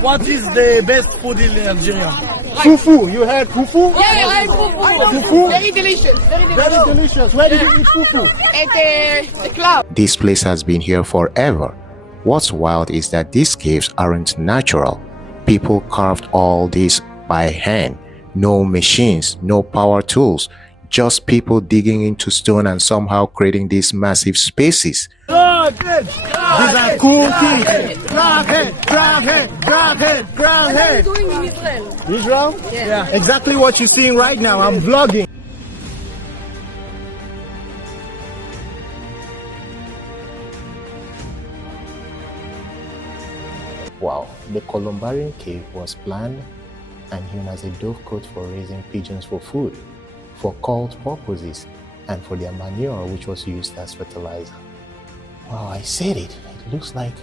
What is the best food in Algeria? Fufu. You heard fufu? Yeah, I like fufu. Fufu? Very delicious. Very delicious. Where did you eat fufu? At the club. This place has been here forever. What's wild is that these caves aren't natural. People carved all this by hand. No machines, no power tools, just people digging into stone and somehow creating these massive spaces. These are cool things. Grab head. Doing in Israel. Israel? Yeah. Exactly what you're seeing right now. I'm vlogging. Wow, the Columbarium Cave was planned and hewn as a dovecote for raising pigeons for food, for cult purposes, and for their manure, which was used as fertilizer. Wow, I said it. It looks like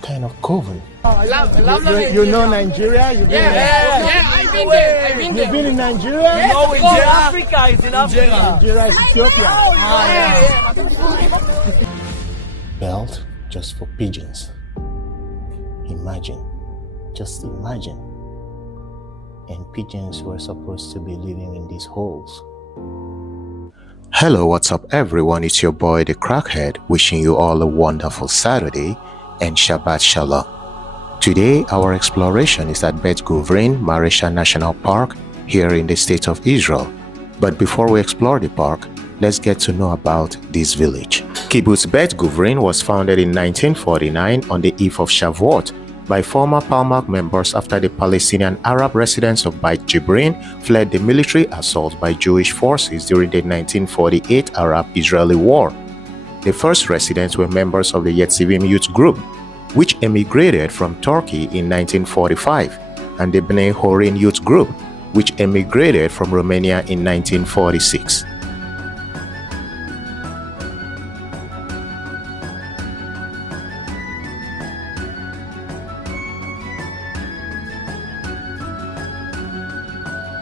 kind of coven. You know Nigeria? You've been I've been there. You've been in Nigeria? No, in Africa. It's in Africa. Nigeria is Ethiopia. Built just for pigeons. Imagine, just imagine. And pigeons were supposed to be living in these holes. Hello, what's up everyone? It's your boy the Crackhead, wishing you all a wonderful Saturday and Shabbat Shalom. Today our exploration is at Bet Guvrin-Maresha National Park here in the state of Israel. But before we explore the park, let's get to know about this village. Kibbutz Bet Guvrin was founded in 1949 on the eve of Shavuot by former Palmach members after the Palestinian Arab residents of Bet Gibrin fled the military assault by Jewish forces during the 1948 Arab-Israeli War. The first residents were members of the Yetzivim youth group, which emigrated from Turkey in 1945, and the Bnei Horin youth group, which emigrated from Romania in 1946.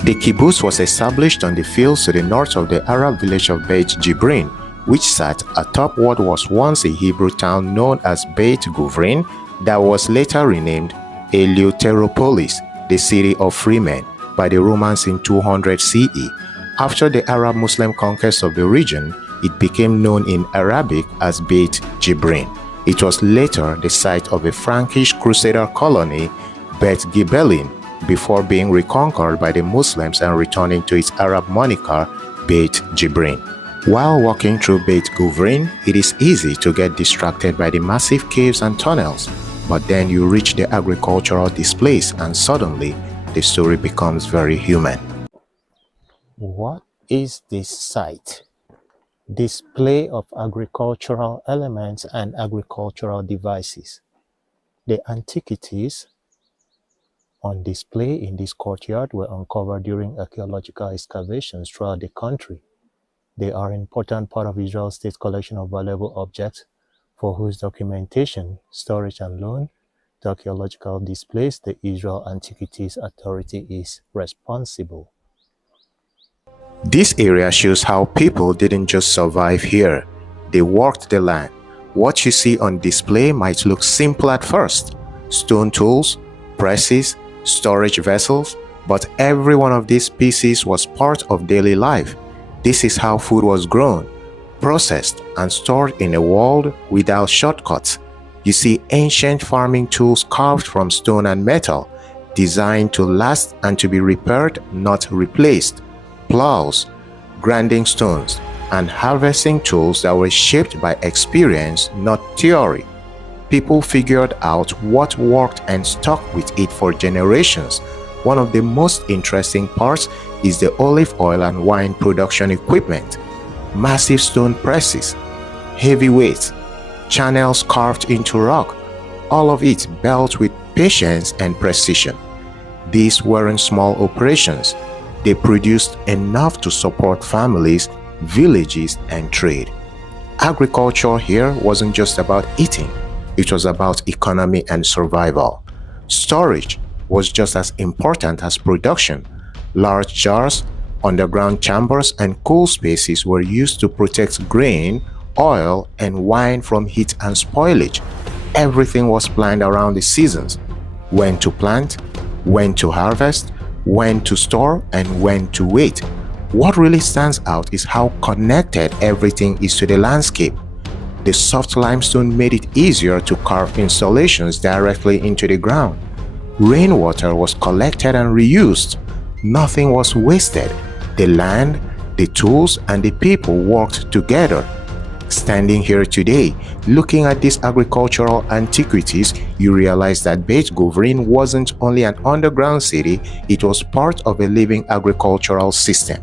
The kibbutz was established on the fields to the north of the Arab village of Bet Gibrin, which sat atop what was once a Hebrew town known as Bet Guvrin that was later renamed Eleutheropolis, the city of free men, by the Romans in 200 CE. After the Arab-Muslim conquest of the region, it became known in Arabic as Bet Gibrin. It was later the site of a Frankish Crusader colony, Bet Gibelin, before being reconquered by the Muslims and returning to its Arab moniker, Bet Gibrin. While walking through Bet Guvrin, it is easy to get distracted by the massive caves and tunnels, but then you reach the agricultural displays and suddenly the story becomes very human. What is this site? Display of agricultural elements and agricultural devices. The antiquities on display in this courtyard were uncovered during archaeological excavations throughout the country. They are an important part of Israel's state collection of valuable objects for whose documentation, storage and loan to archaeological displays the Israel Antiquities Authority is responsible. This area shows how people didn't just survive here, they worked the land. What you see on display might look simple at first: stone tools, presses, storage vessels, but every one of these pieces was part of daily life. This is how food was grown, processed, and stored in a world without shortcuts. You see ancient farming tools carved from stone and metal, designed to last and to be repaired, not replaced. Plows, grinding stones, and harvesting tools that were shaped by experience, not theory. People figured out what worked and stuck with it for generations. One of the most interesting parts is the olive oil and wine production equipment. Massive stone presses, heavy weights, channels carved into rock, all of it built with patience and precision. These weren't small operations. They produced enough to support families, villages, and trade. Agriculture here wasn't just about eating. It was about economy and survival. Storage was just as important as production. Large jars, underground chambers, and cool spaces were used to protect grain, oil, and wine from heat and spoilage. Everything was planned around the seasons. when to plant, when to harvest, when to store, and when to wait. What really stands out is how connected everything is to the landscape. The soft limestone made it easier to carve installations directly into the ground. Rainwater was collected and reused. Nothing was wasted. The land, the tools, and the people worked together. Standing here today, looking at these agricultural antiquities, you realize that Bet Guvrin wasn't only an underground city, it was part of a living agricultural system.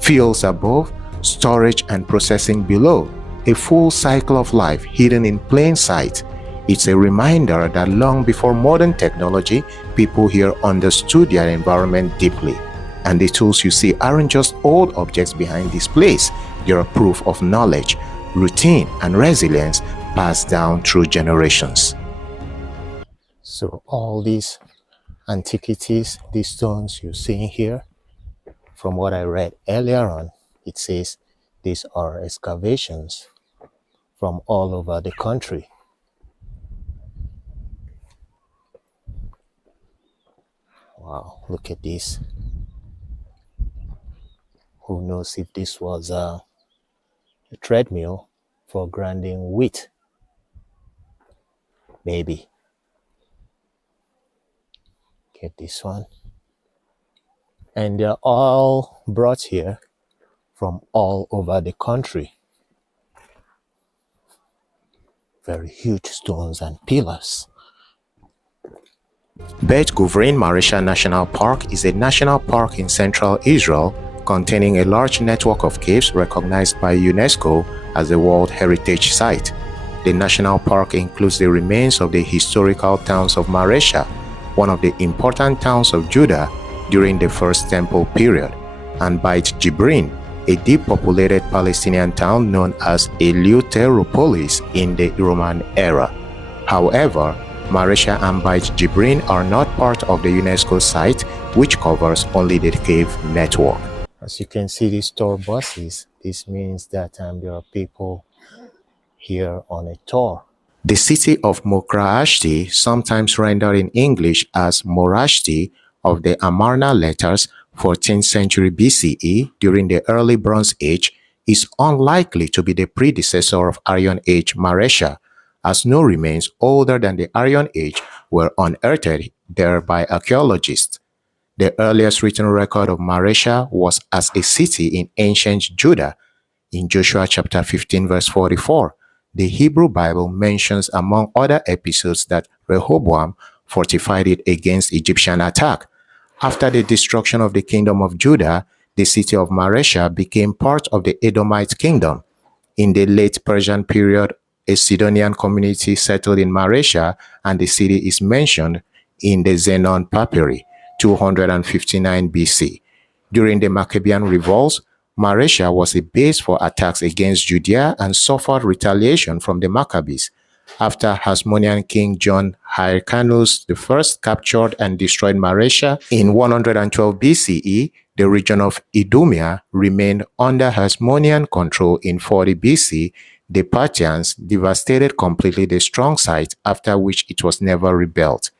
Fields above, storage and processing below, a full cycle of life hidden in plain sight. It's a reminder that long before modern technology, people here understood their environment deeply. And the tools you see aren't just old objects behind displays, they are proof of knowledge, routine, and resilience passed down through generations. So all these antiquities, these stones you're seeing here, from what I read earlier on, it says these are excavations from all over the country. Wow, look at this. Who knows if this was a treadmill for grinding wheat? Maybe. Get this one. And they're all brought here from all over the country. Very huge stones and pillars. Bet Guvrin-Maresha National Park is a national park in central Israel containing a large network of caves recognized by UNESCO as a World Heritage Site. The national park includes the remains of the historical towns of Maresha, one of the important towns of Judah during the First Temple period, and Bet Gibrin, a deep populated Palestinian town known as Eleutheropolis in the Roman era. However, Maresha and Bet Gibrin are not part of the UNESCO site, which covers only the cave network. As you can see, these tour buses, this means that there are people here on a tour. The city of Mokraashti, sometimes rendered in English as Morashti, of the Amarna letters 14th century BCE during the early Bronze Age, is unlikely to be the predecessor of Iron Age Maresha, as no remains older than the Iron Age were unearthed there by archaeologists. The earliest written record of Maresha was as a city in ancient Judah. In Joshua chapter 15 verse 44, the Hebrew Bible mentions among other episodes that Rehoboam fortified it against Egyptian attack. After the destruction of the kingdom of Judah, the city of Maresha became part of the Edomite kingdom. In the late Persian period, a Sidonian community settled in Maresha, and the city is mentioned in the Zenon Papyri, 259 BC. During the Maccabean revolts, Maresha was a base for attacks against Judea and suffered retaliation from the Maccabees. After Hasmodean King John Hyrcanus I captured and destroyed Maresha in 112 BCE, the region of Idumea remained under Hasmonean control. In 40 BC, the Parthians devastated completely the strong site, after which it was never rebuilt.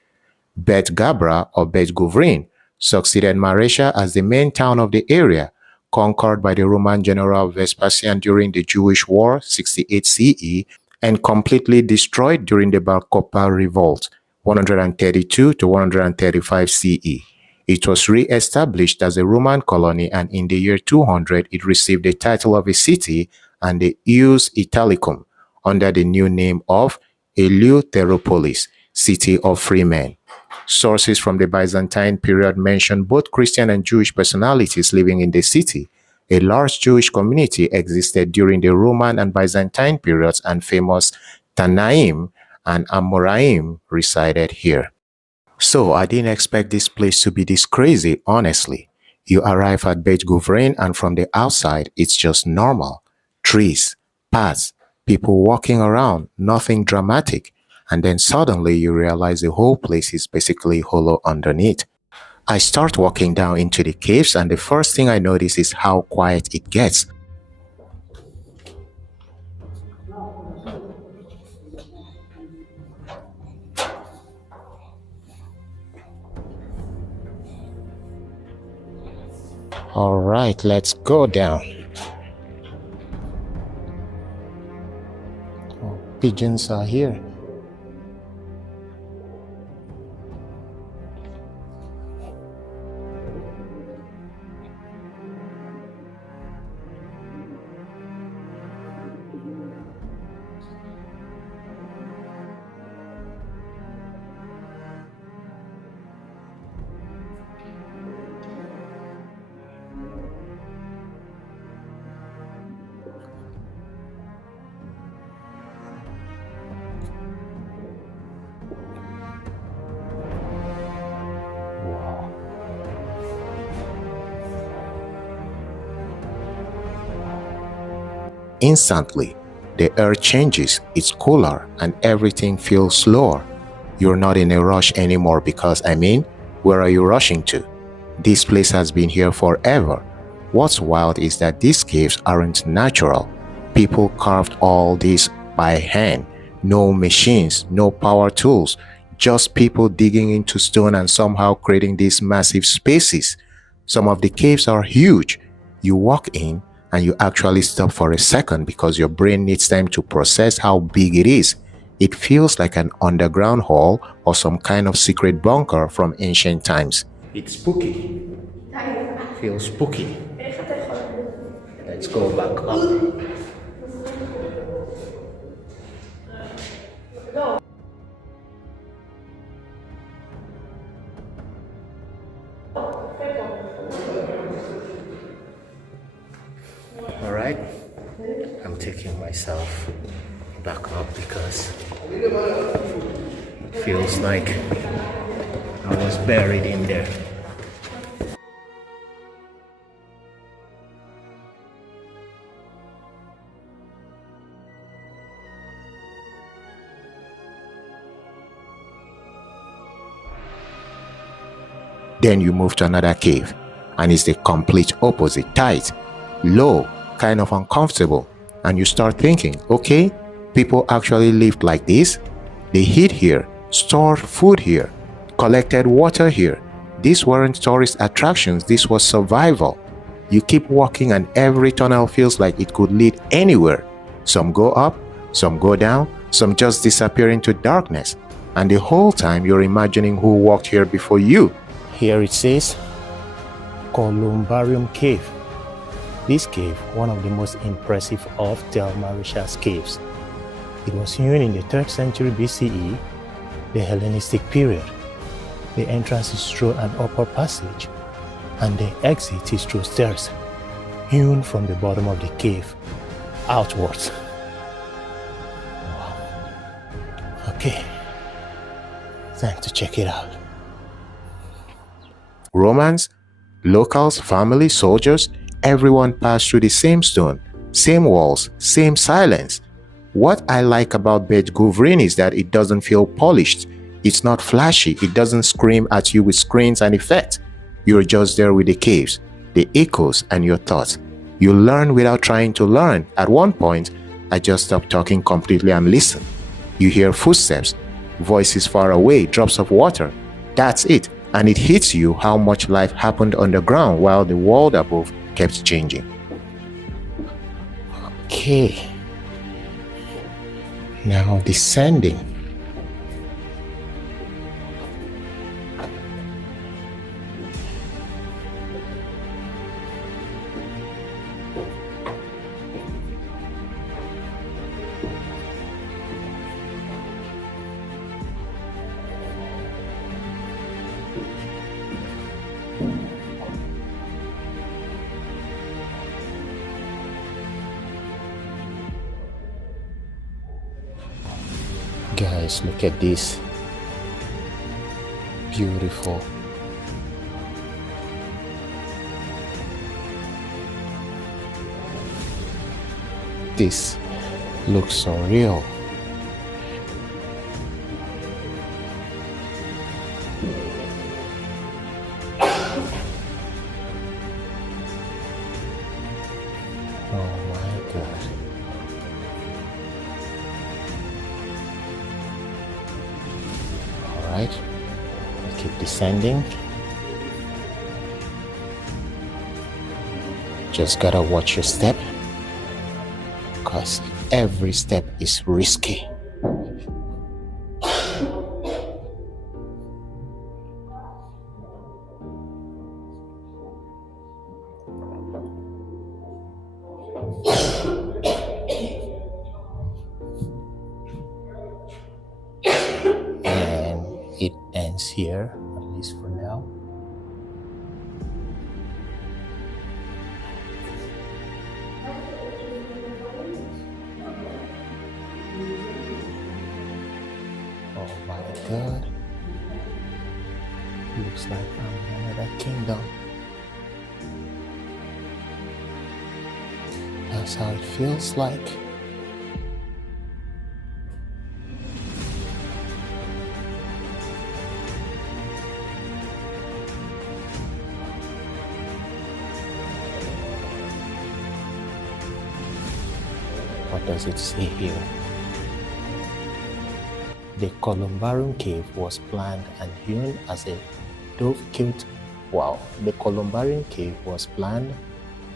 Bet Gabra or Bet Guvrin succeeded Maresha as the main town of the area, conquered by the Roman general Vespasian during the Jewish War 68 CE and completely destroyed during the Bar Kokhba revolt 132 to 135 CE. It was re-established as a Roman colony, and in the year 200 it received the title of a city and the Ius Italicum under the new name of Eleutheropolis, City of Free Men. Sources from the Byzantine period mention both Christian and Jewish personalities living in the city. A large Jewish community existed during the Roman and Byzantine periods, and famous Tanaim and Amoraim resided here. So I didn't expect this place to be this crazy, honestly. You arrive at Bet Guvrin and from the outside, it's just normal. Trees, paths, people walking around, nothing dramatic. And then suddenly you realize the whole place is basically hollow underneath. I start walking down into the caves, and the first thing I notice is how quiet it gets. All right, let's go down. Oh, pigeons are here. Instantly, the air changes, it's cooler, and everything feels slower. You're not in a rush anymore because, where are you rushing to? This place has been here forever. What's wild is that these caves aren't natural. People carved all this by hand. No machines, no power tools, just people digging into stone and somehow creating these massive spaces. Some of the caves are huge. You walk in and you actually stop for a second because your brain needs time to process how big it is. It feels like an underground hall or some kind of secret bunker from ancient times. It's spooky. Feels spooky. Let's go back up. Alright, I'm taking myself back up because it feels like I was buried in there. Then you move to another cave and it's the complete opposite, tight, low, kind of uncomfortable, and you start thinking, okay, people actually lived like this? They hid here, stored food here, collected water here. These weren't tourist attractions, this was survival. You keep walking and every tunnel feels like it could lead anywhere. Some go up, some go down, some just disappear into darkness, and the whole time you're imagining who walked here before you. Here it says Columbarium Cave. This cave, one of the most impressive of Del Maresha's caves. It was hewn in the 3rd century BCE, the Hellenistic period. The entrance is through an upper passage, and the exit is through stairs, hewn from the bottom of the cave outwards. Wow. Okay, time to check it out. Romans, locals, family, soldiers, everyone passed through the same stone, same walls, same silence. What I like about Bet Guvrin is that it doesn't feel polished. It's not flashy. It doesn't scream at you with screens and effects. You're just there with the caves, the echoes, and your thoughts. You learn without trying to learn. At one point, I just stopped talking completely and listened. You hear footsteps, voices far away, drops of water. That's it. And it hits you how much life happened underground while the world above kept changing. Okay. Now descending. Guys, look at this. Beautiful. This looks so real. Oh my God. Alright, keep descending. just gotta watch your step, because every step is risky. And it ends here, at least for now. Oh my God. Looks like I'm in another kingdom. That's how it feels like. What does it say here? The Columbarium Cave was planned and hewn as a dovecote. Wow, the Columbarium Cave was planned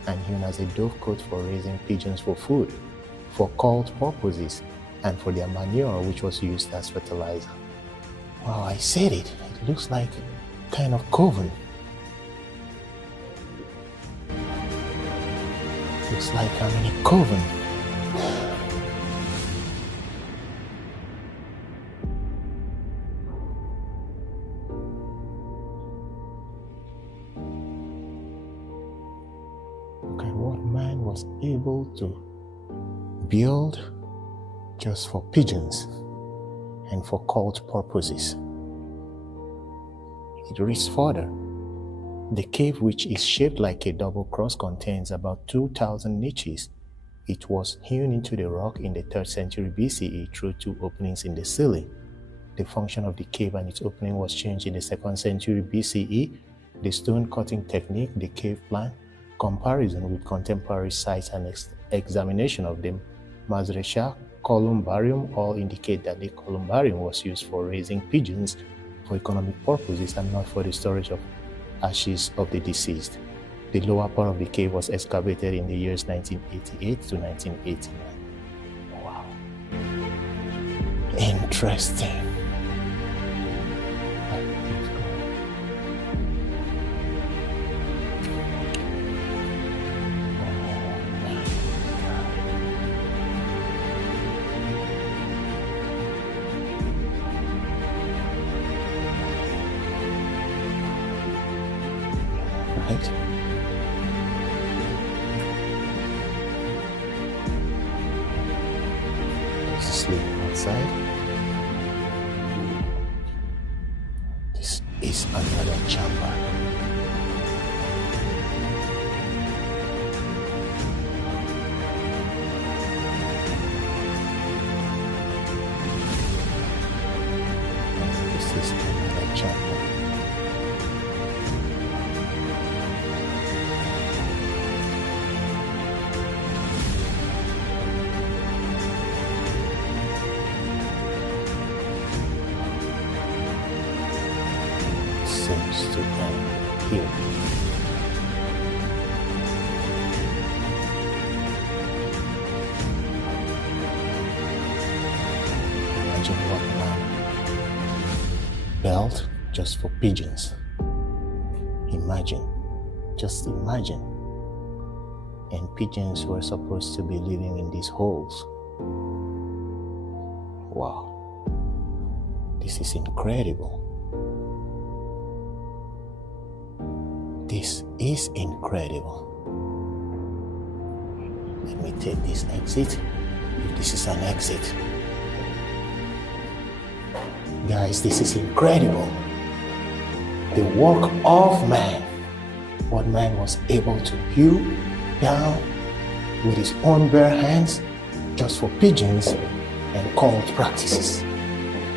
and hewn as a dovecote for raising pigeons for food, for cult purposes, and for their manure, which was used as fertilizer. Wow, I said it. It looks like kind of coven. Looks like I'm in a coven. Was able to build just for pigeons and for cult purposes. It reads further. The cave, which is shaped like a double cross, contains about 2,000 niches. It was hewn into the rock in the 3rd century BCE through 2 openings in the ceiling. The function of the cave and its opening was changed in the 2nd century BCE. The stone cutting technique, the cave plan, comparison with contemporary sites and examination of the Maresha Columbarium all indicate that the columbarium was used for raising pigeons for economic purposes and not for the storage of ashes of the deceased. The lower part of the cave was excavated in the years 1988 to 1989. Wow. Interesting. Right? Let's sleep outside. This is another chamber. This is another chamber. Seems to end here. Imagine what man built just for pigeons. Imagine, just imagine. And pigeons were supposed to be living in these holes. Wow, this is incredible. This is incredible. Let me take this exit, if this is an exit. Guys, this is incredible. The work of man. What man was able to hew down with his own bare hands just for pigeons and cult practices.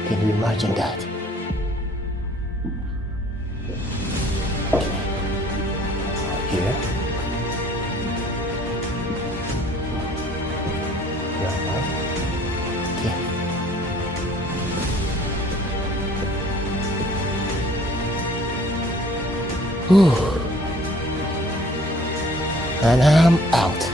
Can you imagine that? Here. Okay. And I'm out.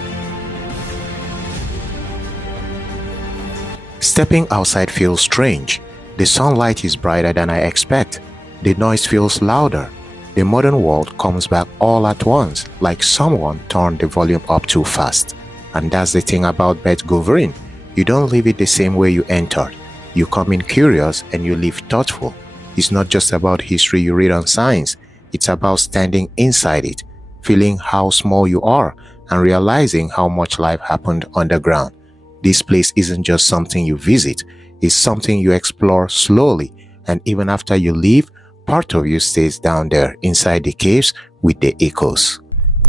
Stepping outside feels strange. The sunlight is brighter than I expect. The noise feels louder. The modern world comes back all at once, like someone turned the volume up too fast. And that's the thing about Bet Guvrin. You don't leave it the same way you entered. You come in curious and you leave thoughtful. It's not just about history you read on signs. It's about standing inside it, feeling how small you are, and realizing how much life happened underground. This place isn't just something you visit. It's something you explore slowly, and even after you leave, part of you stays down there inside the caves with the echoes.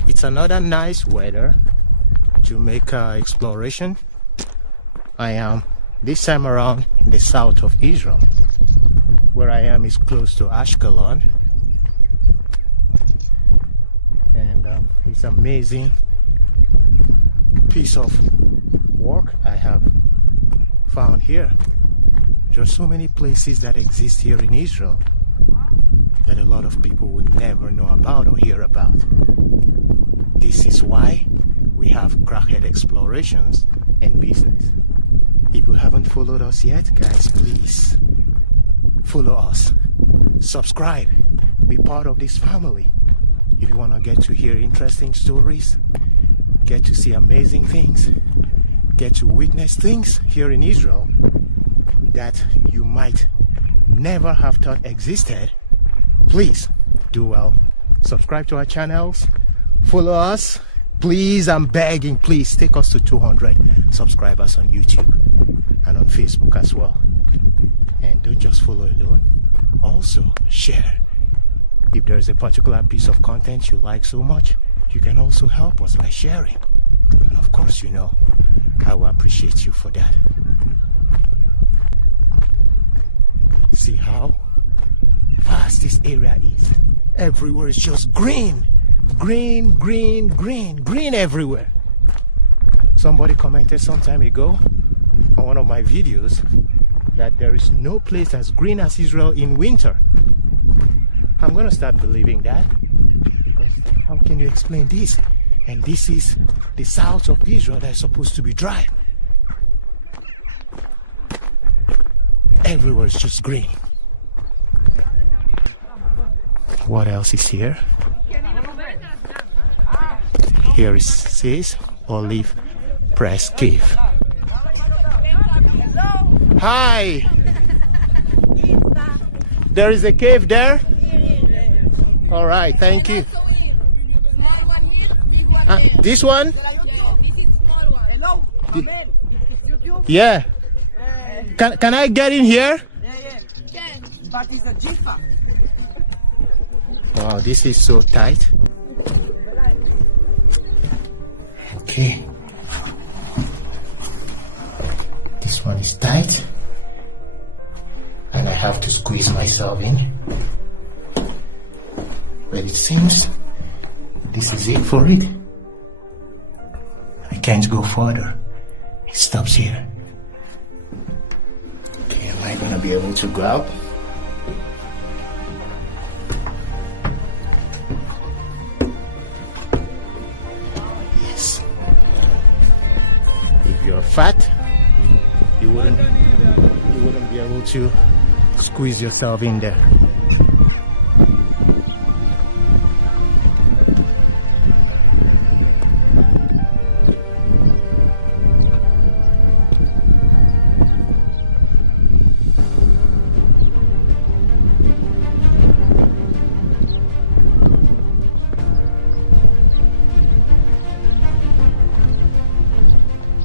It's another nice weather to make exploration. I am this time around in the south of Israel. Where I am is close to Ashkelon, and it's amazing piece of work I have found here. There are so many places that exist here in Israel that a lot of people would never know about or hear about. This is why we have crackhead explorations and business. If you haven't followed us yet, guys, please follow us, subscribe, be part of this family. If you want to get to hear interesting stories, get to see amazing things, get to witness things here in Israel that you might never have thought existed, please do well. Subscribe to our channels, follow us. Please, I'm begging, please take us to 200 subscribers on YouTube and on Facebook as well. And don't just follow alone, also share. If there's a particular piece of content you like so much, you can also help us by sharing. And of course, you know, I will appreciate you for that. See how vast this area is. Everywhere is just green. Green, green, green, green everywhere. Somebody commented some time ago on one of my videos that there is no place as green as Israel in winter. I'm gonna start believing that, because how can you explain this? And this is the south of Israel that is supposed to be dry. Everywhere is just green. What else is here? Here it says Olive Press Cave. Hi! There is a cave there? Alright, thank you. This one? Yeah. Can I get in here? Yeah. But it's a jifa. Wow, this is so tight. Okay. This one is tight. And I have to squeeze myself in. But it seems this is it for it. I can't go further. It stops here. Okay, am I gonna be able to grab? Yes. If you're fat, you wouldn't be able to squeeze yourself in there.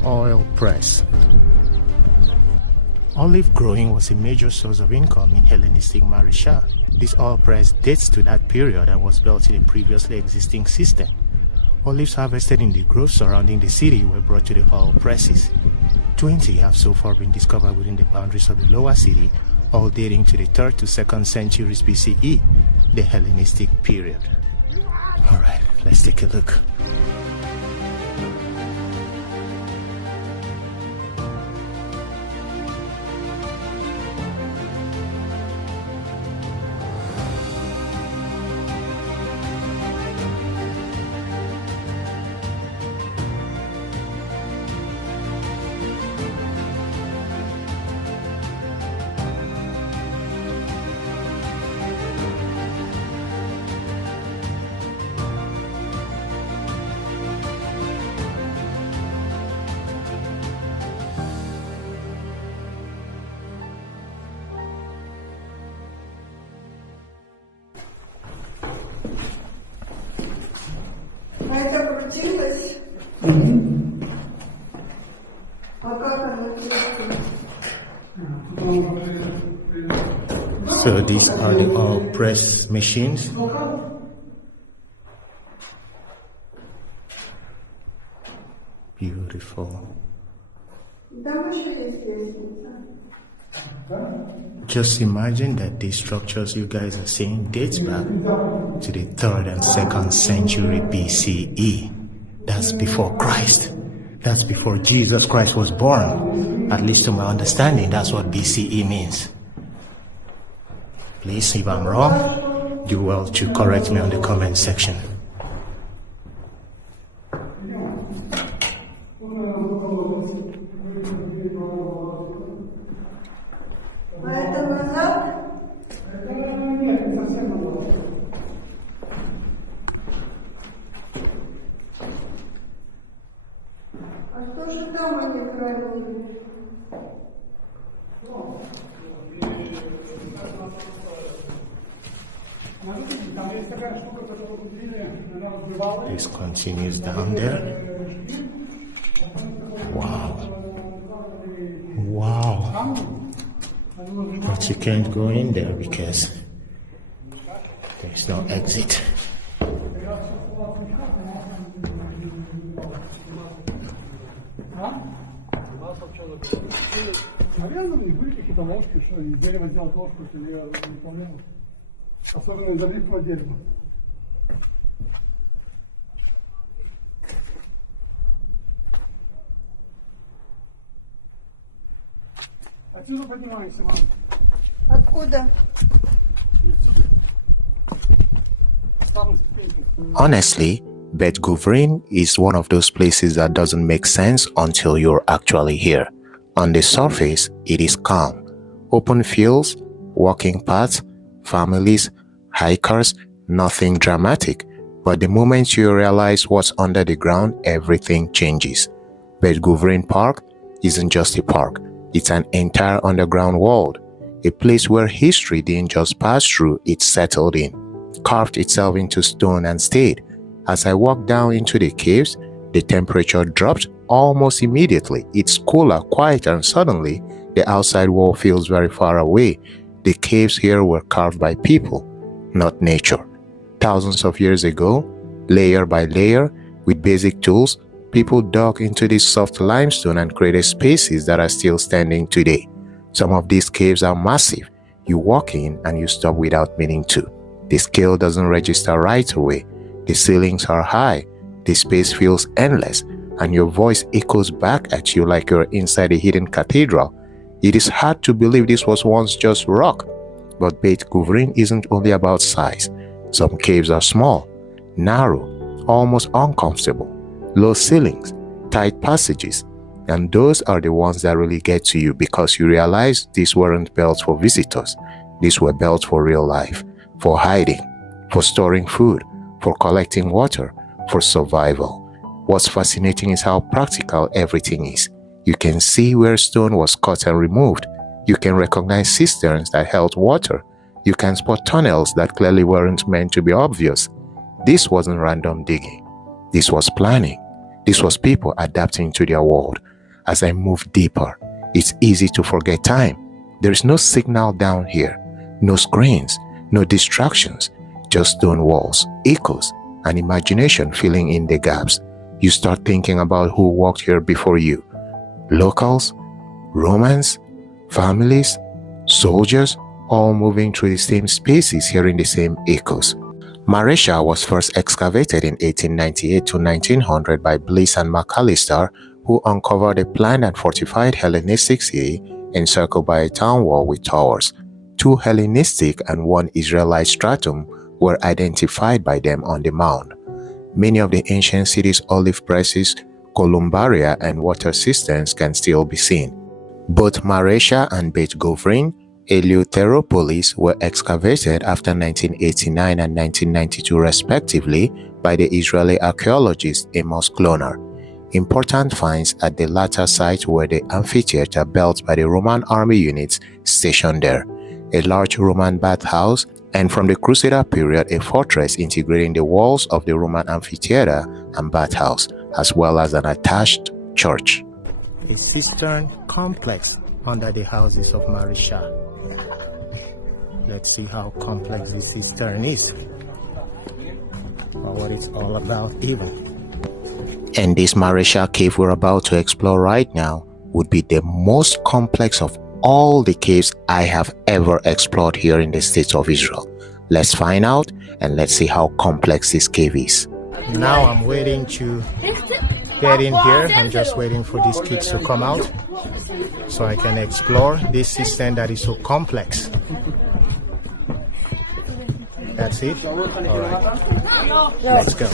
Oil press. Olive growing was a major source of income in Hellenistic Maresha. This oil press dates to that period and was built in a previously existing system. Olives harvested in the groves surrounding the city were brought to the oil presses. 20 have so far been discovered within the boundaries of the lower city, all dating to the 3rd to 2nd centuries BCE, the Hellenistic period. Alright, let's take a look. So these are the oil press machines. Beautiful. Just imagine that these structures you guys are seeing dates back to the 3rd and 2nd century BCE. That's before Christ. That's before Jesus Christ was born. At least to my understanding, that's what BCE means. Please, if I'm wrong, do well to correct me on the comment section. This continues down there. Wow. Wow. But you can't go in there because there's no exit. Наверное, были какие-то ложки, что из дерева сделать ложку, если я не помню. Особенно из оливкового дерева. Отсюда поднимаемся, мама. Откуда? Honestly, Bet Guvrin is one of those places that doesn't make sense until you're actually here. On the surface, it is calm. Open fields, walking paths, families, hikers, nothing dramatic. But the moment you realize what's under the ground, everything changes. Bet Guvrin Park isn't just a park. It's an entire underground world. A place where history didn't just pass through, it settled in, carved itself into stone and stayed. As I walked down into the caves, the temperature dropped almost immediately. It's cooler, quieter, and suddenly the outside world feels very far away. The caves here were carved by people, not nature. Thousands of years ago, layer by layer, with basic tools, people dug into this soft limestone and created spaces that are still standing today. Some of these caves are massive. You walk in and you stop without meaning to. The scale doesn't register right away. The ceilings are high. The space feels endless, and your voice echoes back at you like you're inside a hidden cathedral. It is hard to believe this was once just rock. But Bet Guvrin isn't only about size. Some caves are small, narrow, almost uncomfortable, low ceilings, tight passages, and those are the ones that really get to you because you realize these weren't built for visitors. These were built for real life, for hiding, for storing food, for collecting water, for survival. What's fascinating is how practical everything is. You can see where stone was cut and removed. You can recognize cisterns that held water. You can spot tunnels that clearly weren't meant to be obvious. This wasn't random digging. This was planning. This was people adapting to their world. As I move deeper, it's easy to forget time. There is no signal down here, no screens, no distractions, just stone walls, echoes, and imagination filling in the gaps. You start thinking about who walked here before you. Locals, Romans, families, soldiers, all moving through the same spaces, hearing the same echoes. Maresha was first excavated in 1898 to 1900 by Bliss and McAllister, who uncovered a planned and fortified Hellenistic city encircled by a town wall with towers. 2 Hellenistic and 1 Israelite stratum were identified by them on the mound. Many of the ancient city's olive presses, columbaria, and water cisterns can still be seen. Both Maresha and Bet Guvrin, Eleutheropolis, were excavated after 1989 and 1992 respectively by the Israeli archaeologist Amos Kloner. Important finds at the latter site were the amphitheater built by the Roman army units stationed there, a large Roman bathhouse, and from the Crusader period a fortress integrating the walls of the Roman amphitheater and bathhouse, as well as an attached church. A cistern complex under the houses of Maresha. Let's see how complex this cistern is, or what it's all about even. And this Maresha cave we're about to explore right now would be the most complex of all the caves I have ever explored here in the State of Israel. Let's find out and let's see how complex this cave is. Now I'm waiting to get in here. I'm just waiting for these kids to come out so I can explore this cistern that is so complex. That's it? Alright. Let's go.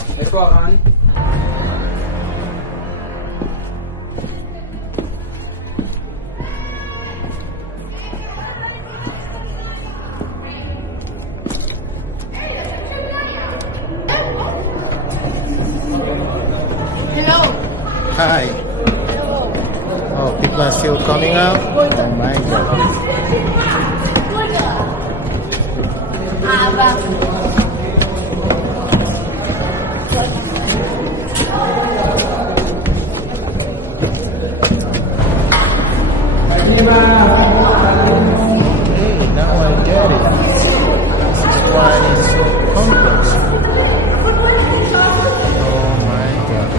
Hi. Oh, people are still coming out? Oh my God. Hey, now I get it. This is why it's so complex. Oh my God.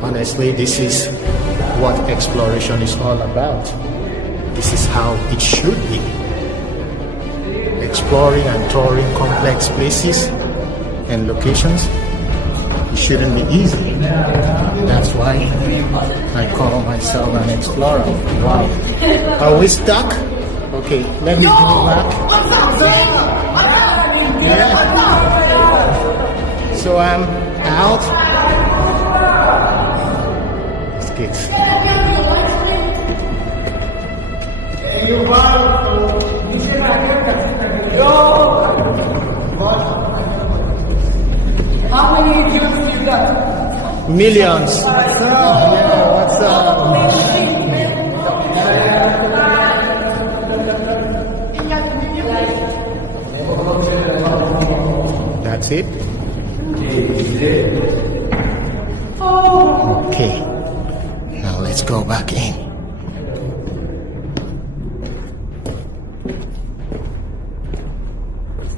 Honestly, this is what exploration is all about. This is how it should be. Exploring and touring complex places and locations, it shouldn't be easy. That's why I call myself an explorer. Wow. Are we stuck? Okay, let me go back. Yeah. So I'm out. Kids. How many views you got? Millions. Yeah, what's up? That's it? Okay. Now let's go back in.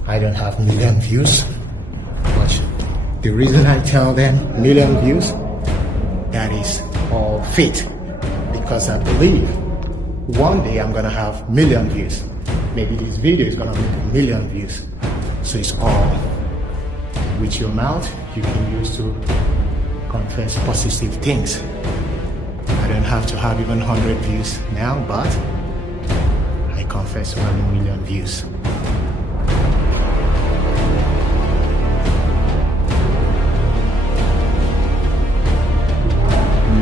I don't have million views, but the reason I tell them million views, that is all fate, because I believe one day I'm gonna have million views. Maybe this video is gonna make a million views. So it's all with your mouth you can use to confess positive things. I don't have to have even 100 views now, but I confess 1 million views.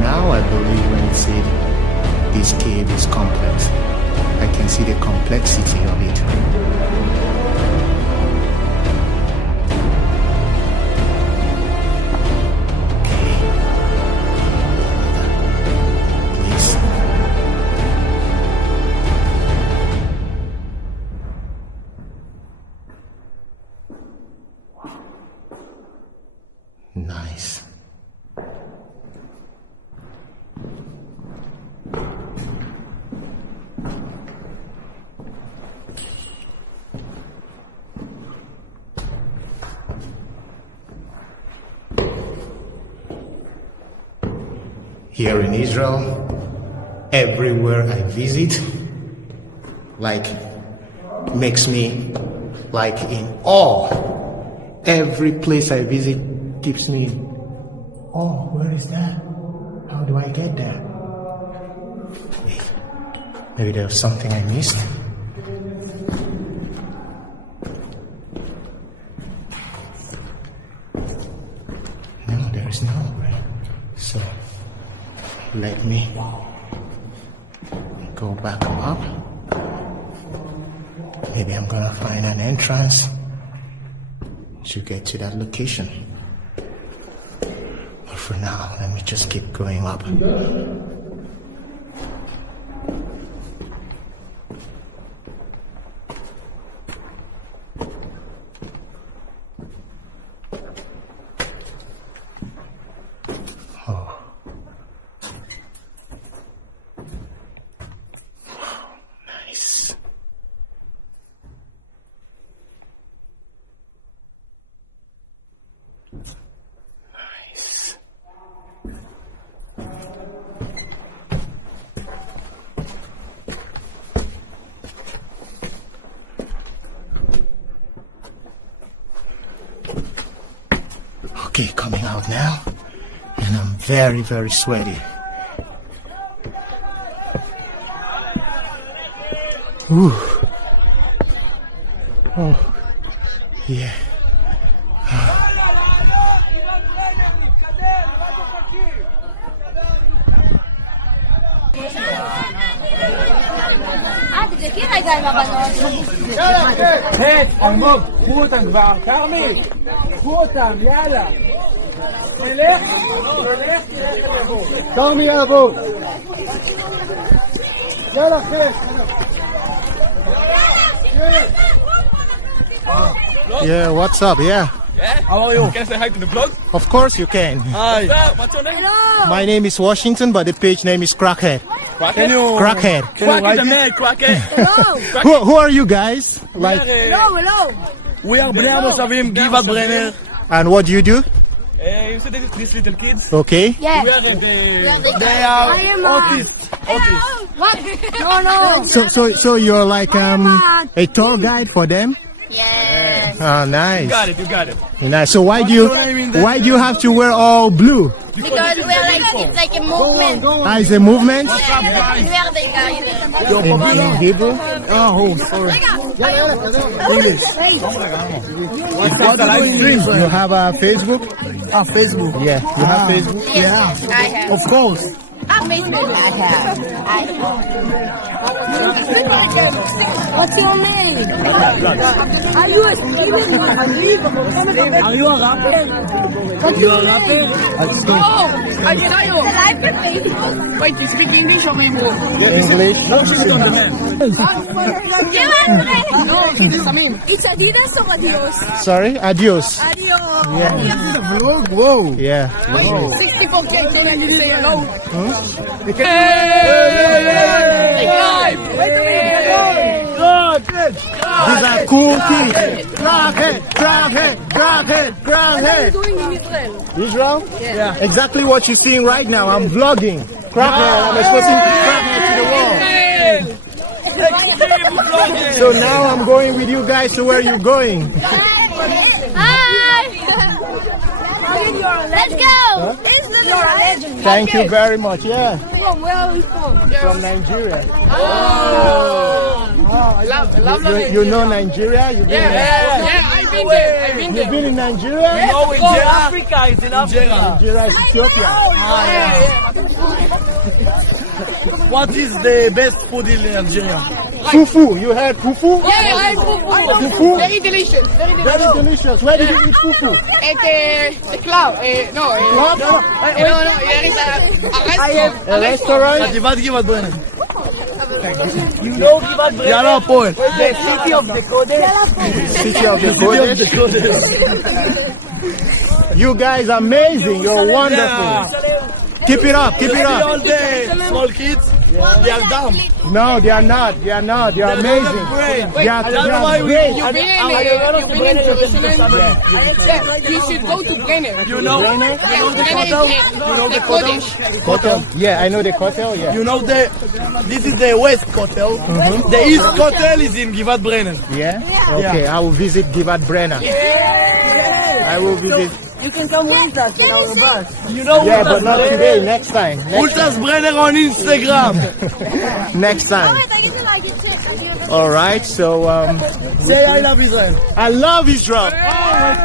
Now I believe when it said this cave is complex, I can see the complexity of it. Nice. here in Israel, everywhere I visit, like, makes me like in awe. Every place I visit keeps me, oh, where is that? How do I get there? Wait, maybe there was something I missed. No, there is nowhere. So let me go back up. Maybe I'm gonna find an entrance to get to that location. But for now, let me just keep going up. Oh. Nice. Nice. Okay, coming out now, and I'm very, very sweaty. Ooh. Oh, yeah. תבדקי רגע עם הבנות. אלמוג, קחו אותם כבר. כרמי, קחו אותם, יאללה. תלך, יבוא. כרמי יבוא. יאללה, חש. Yeah, what's up? Yeah. How are you? Can I say hi to the vlog? Of course you can. Hi. What's your name? My name is Washington, but the page name is Crackhead. Can you Crackhead. Quack is a man, Quackhead. Who are you guys? Like, hello. We are Bnei Amosavim, Givat Brenner. and what do you do? You see these little kids? Okay. Yeah. We are the... They are autists. What? No. So you're like a tour guide for them? Yes. Oh, nice. You got it. Nice. So why do you have to wear all blue? Because we're like, it's like a movement. Ah, it's a movement. And we're the guys. In Hebrew? Oh, sorry. English. You have a Facebook? Facebook. Yeah. You have Facebook? Yes, I have. Of course. Facebook. I have. What's your name? Are you a Steven? Are you a rapper? You a rapper? Oh, I can know The live on Facebook. Wait, you speak English or Hebrew? English? It's Adidas or Adios? Sorry? Adios. Adios. Yeah. Whoa. Yeah. 64K, can I just say hello? These are cool kids. Crackhead. What are you doing in Israel? Israel? Yeah. Exactly what you're seeing right now. I'm vlogging. Crackhead. I'm exposing Crackhead to the world. So now I'm going with you guys to where you're going. Hi. Let's go. You're a legend. Thank you very much. Yeah. From where are we from? From Nigeria. I love it. You know Nigeria? You've been Yeah, I've been there. You've been in Nigeria? No, in Africa. It's in Africa. Nigeria is Ethiopia. What is the best food in Algeria? Fufu. You heard fufu? Yeah, I have Fufu? Very delicious. Very delicious. Very delicious. Where did you eat fufu? At the club. No, there is a restaurant? חטיבת גבעת ברנר. You know גבעת ברנר? יאללה הפועל. The city of the Kodesh. City of the Kodesh. You guys are amazing. You're wonderful. Keep it up. Keep it All up. the small kids. They are dumb. No, they are not. They are not. They are amazing. They are, That's they why are we- great. You've been in Jerusalem? Yeah, you should go to Brenner. You know the hotel? You know the hotel? Hotel? Yeah, I know the hotel. Yeah. You know this is the West Hotel. The East Hotel is in Givat Brenner. Yeah. Okay, I will visit Givat Brenner. I will visit. You can come with us in our bus. You know Yeah, but not today. Next time. Ultas Brenner on Instagram. Next time. All right. So Say I love Israel. I love Israel. Always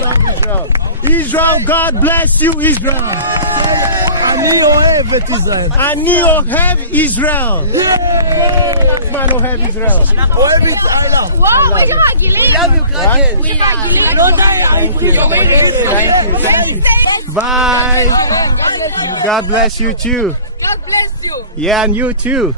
love Israel. Israel, God bless you, Israel. אני אוהב את ישראל. אני אוהב ישראל. נחמן אוהב ישראל. אוהב את ישראל. וואו, איזה רגילים. Bye. God bless you too. God bless you. Yeah, and you too.